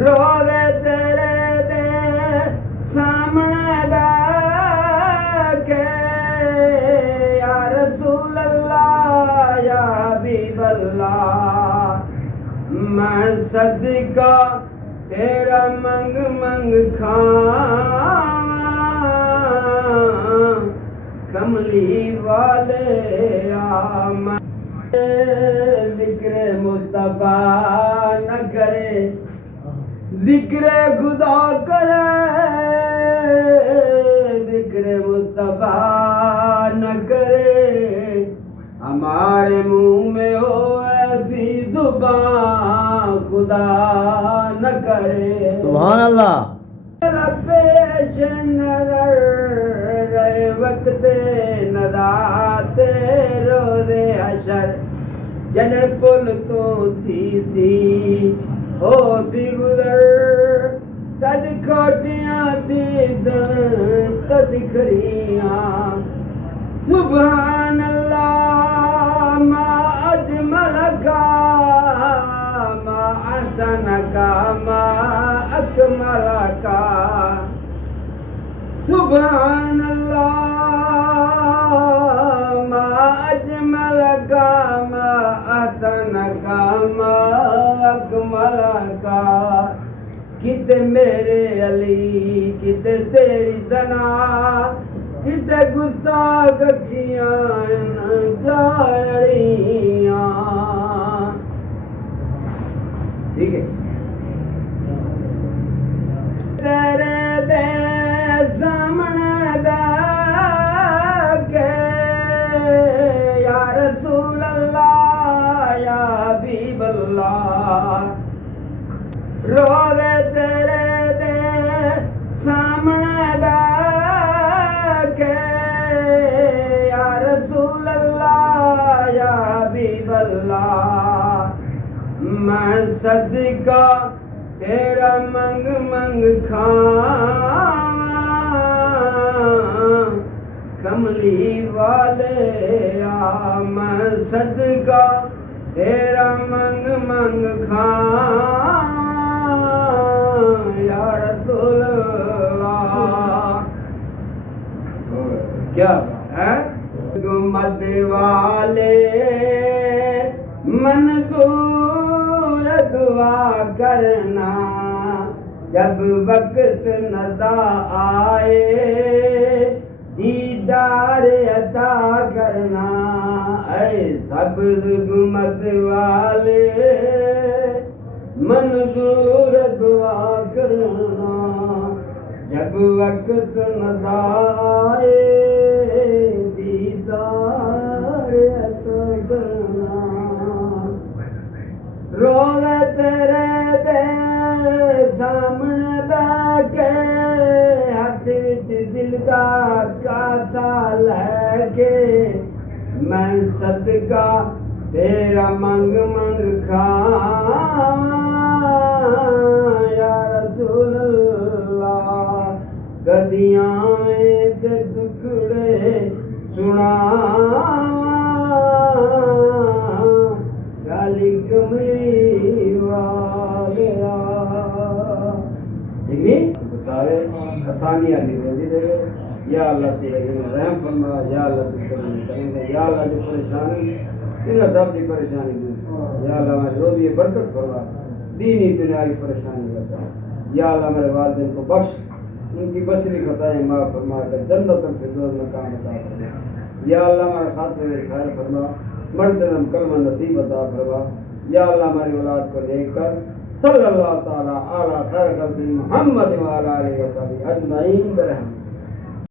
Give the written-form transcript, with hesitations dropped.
روزے تیرے دے سامنے بیٹھ کے یا رسول اللہ یا حبیب اللہ میں صدقہ تیرا منگ منگ کھاواں کملی والے آمد ذکر مصطفیٰ نہ کرے ذکر خدا کرے ذکر مصطفیٰ نہ کرے ہمارے منہ میں ہو ایسی زبان خدا نہ کرے سبحان اللہ پیش نظر رہے وقت ندات روزے حشر جنر پل تو تھی سی ہو سی گزر تد کھوٹیاں تھی تد کھریاں سبحان اللہ ما اجمل کا ما احسن کا ما اکمل کا سبحان اللہ ما اجمل کا ما احسن کا ما اکمل کا کتے میرے علی کتے تیری ثنا کتے گستاخ اکھیاں جاڑیاں ٹھیک ہے تیرے دے سامنے بیٹھ کے یا رسول اللہ یا حبیب اللہ روزے تیرے دے سامنے بیٹھ کے یا رسول اللہ یا حبیب اللہ میں صدقہ تیرا منگ منگ کھاواں کملی والے آ میں صدقہ تیرا منگ منگ کھاواں یا رسول اللہ کیا ہے گمد والے منظور دعا کرنا جب وقت ندا آئے دیدار عطا کرنا اے سبز گمد والے منظور دعا کرنا جب وقت ندا آئے دیدار عطا کرنا روزے تیرے دے سامنے بیٹھ کے ہاتھ وچ دل دا کاسا لے کے میں صدقہ تیرا منگ منگ کھاواں یا رسول اللہ گدیاں میں تے دکھڑے سناواں گالی کملی والیا ٹھیک نہیں بتارے آسانی آلی دے یا اللہ تیرے رحم فرما یا اللہ تیرے یا اللہ جو پریشانی تیرا سب دی پریشانی دور یا اللہ ہماری روزی برکت فرما دینی دنیاوی پریشانی بتا یا اللہ میرے والدین کو بخش ان کی بچری خطائیں معاف فرما کر جنت الفردوس مقام عطا فرما یا اللہ ہمارے خاتمے میں خیر فرما مرد دم کلمہ نصیب عطا فرما یا اللہ ہماری اولاد کو دیکھ کر صلی اللہ تعالی علی خیر خلق محمد و علی آلہ و صحبہ اجمعین برحمتہ